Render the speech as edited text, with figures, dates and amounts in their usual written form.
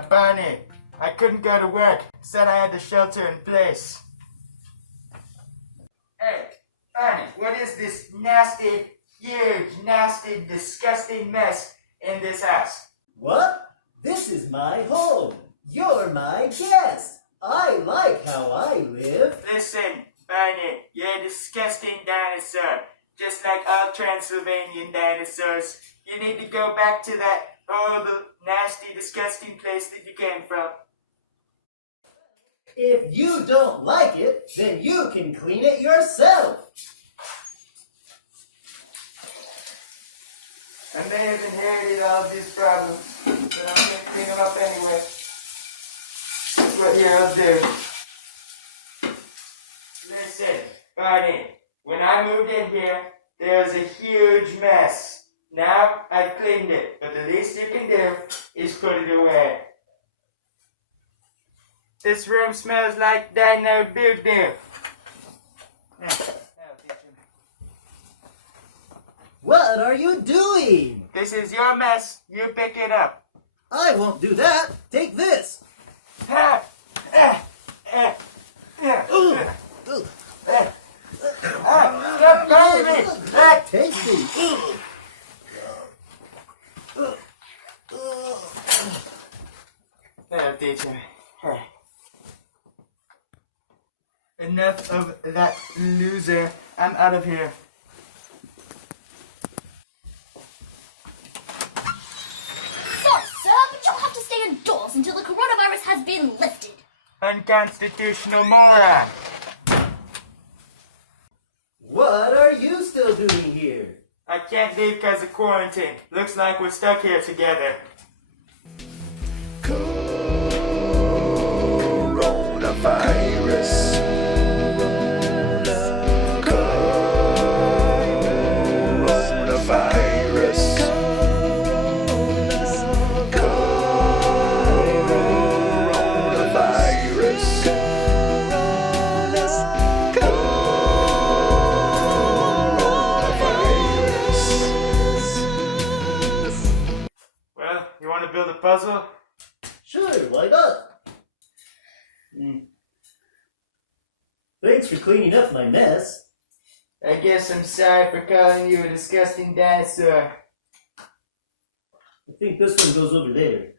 Barney. I couldn't go to work. Said I had to shelter in place. Hey, Barney, what is this nasty, huge, nasty, disgusting mess in this house? What? This is my home. You're my guest. I like how I live. Listen, Barney, you're a disgusting dinosaur. Just like all Transylvanian dinosaurs. You need to go back to that horrible, nasty, disgusting place that you came from. If you don't like it, then you can clean it yourself. I may have inherited all of these problems, but I'm going to clean them up anyway. That's what you'll do. Listen, Barney, when I moved in here, there was a huge mess. Now I've cleaned it, but the least you can do is put it away. This room smells like dino doo-doo. What are you doing? This is your mess. You pick it up. I won't do that. Take this. Stop biting me! Tasty. That'll teach him. Enough of that loser. I'm out of here. Sorry, sir, but you'll have to stay indoors until the coronavirus has been lifted. Unconstitutional moron. What are you still doing here? I can't leave because of quarantine. Looks like we're stuck here together. Coronavirus. Well, you want to build a puzzle? Sure, why not? Thanks for cleaning up my mess. I guess I'm sorry for calling you a disgusting dinosaur. I think this one goes over there.